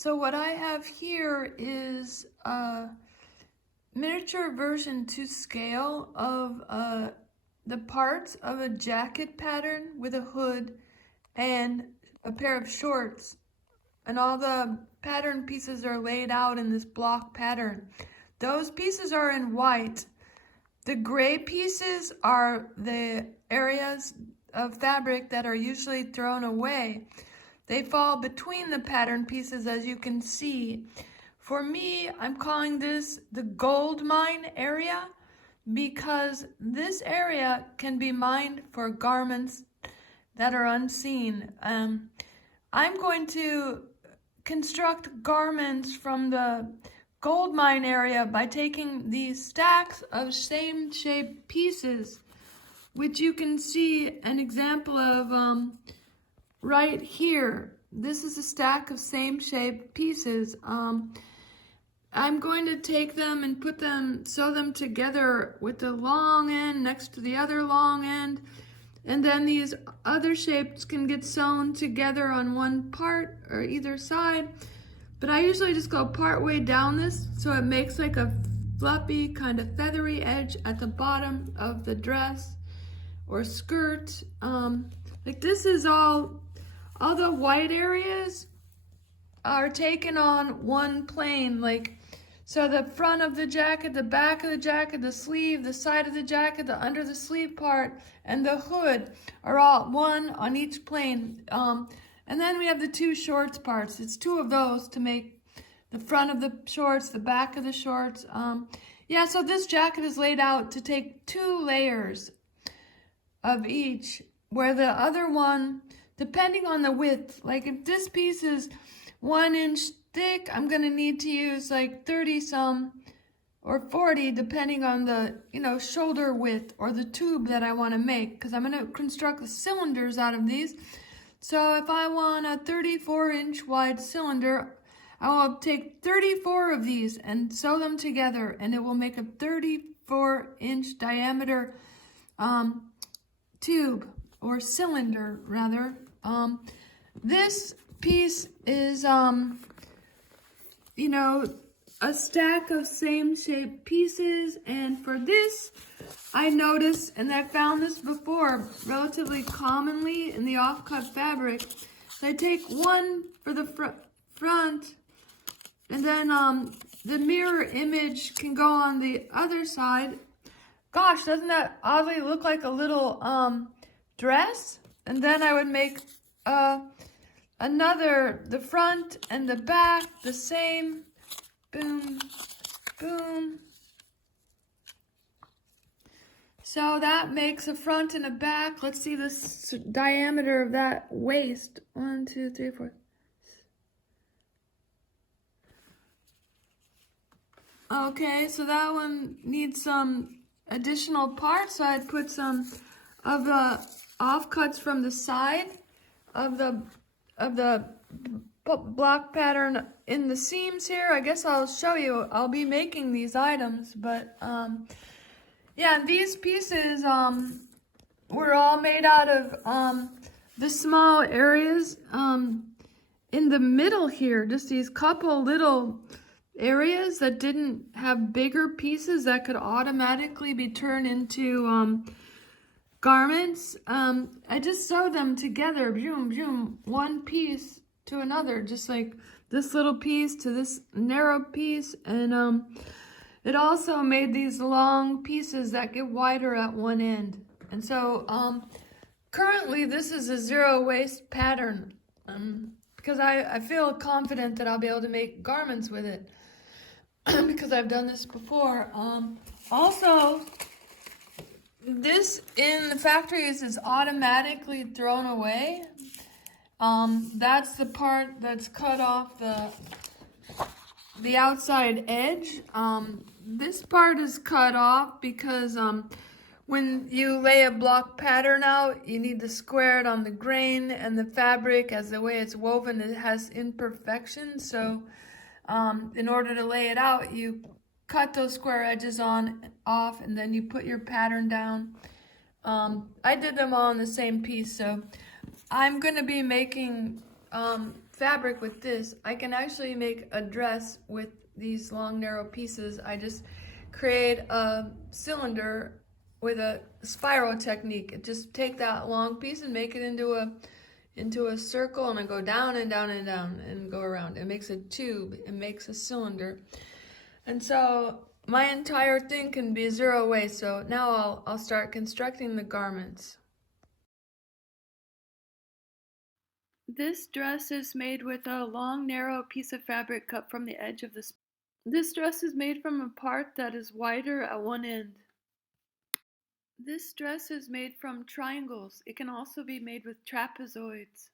So what I have here is a miniature version to scale of the parts of a jacket pattern with a hood and a pair of shorts. And all the pattern pieces are laid out in this block pattern. Those pieces are in white. The gray pieces are the areas of fabric that are usually thrown away. They fall between the pattern pieces, as you can see. For me, I'm calling this the gold mine area because this area can be mined for garments that are unseen. I'm going to construct garments from the gold mine area by taking these stacks of same shaped pieces, which you can see an example of right here. This is a stack of same shaped pieces. I'm going to take them and sew them together with the long end next to the other long end, and then these other shapes can get sewn together on one part or either side. But I usually just go part way down this so it makes like a fluffy kind of feathery edge at the bottom of the dress or skirt. Like this is all the white areas are taken on one plane, like so the front of the jacket, the back of the jacket, the sleeve, the side of the jacket, the under the sleeve part, and the hood are all one on each plane. And then we have the two shorts parts. It's two of those to make the front of the shorts, the back of the shorts. Yeah, so this jacket is laid out to take 2 layers of each, where the other one, depending on the width, like if this piece is 1 inch thick, I'm gonna need to use like 30 some or 40 depending on the shoulder width or the tube that I want to make, because I'm gonna construct the cylinders out of these. So if I want a 34-inch wide cylinder, I will take 34 of these and sew them together, and it will make a 34-inch diameter tube or cylinder rather. This piece is a stack of same shaped pieces, and for this I noticed, and I found this before relatively commonly in the off-cut fabric, so I take one for the front, and then the mirror image can go on the other side. Gosh, doesn't that oddly look like a little dress? And then I would make another, the front and the back, the same. Boom, boom. So that makes a front and a back. Let's see the diameter of that waist. 1, 2, 3, 4. Okay, so that one needs some additional parts. So I'd put some of the offcuts from the side of the block pattern in the seams here. I guess I'll show you. I'll be making these items, but yeah, these pieces were all made out of the small areas in the middle here, just these couple little areas that didn't have bigger pieces that could automatically be turned into garments. I just sewed them together, boom, boom, one piece to another, just like this little piece to this narrow piece, and it also made these long pieces that get wider at one end. And so currently this is a zero waste pattern because I feel confident that I'll be able to make garments with it because I've done this before. Also, this in the factories is automatically thrown away. That's the part that's cut off the outside edge. This part is cut off because when you lay a block pattern out, you need to square it on the grain, and the fabric, as the way it's woven, it has imperfections. So in order to lay it out, you cut those square edges off, and then you put your pattern down. I did them all on the same piece, so I'm going to be making fabric with this, I can actually make a dress with these long narrow pieces. I just create a cylinder with a spiral technique. Just take that long piece and make it into a circle, and I go down and down and down and go around. It makes a tube, it makes a cylinder. And so my entire thing can be zero waste. So now I'll start constructing the garments. This dress is made with a long, narrow piece of fabric cut from the edge of the spine. This dress is made from a part that is wider at one end. This dress is made from triangles. It can also be made with trapezoids.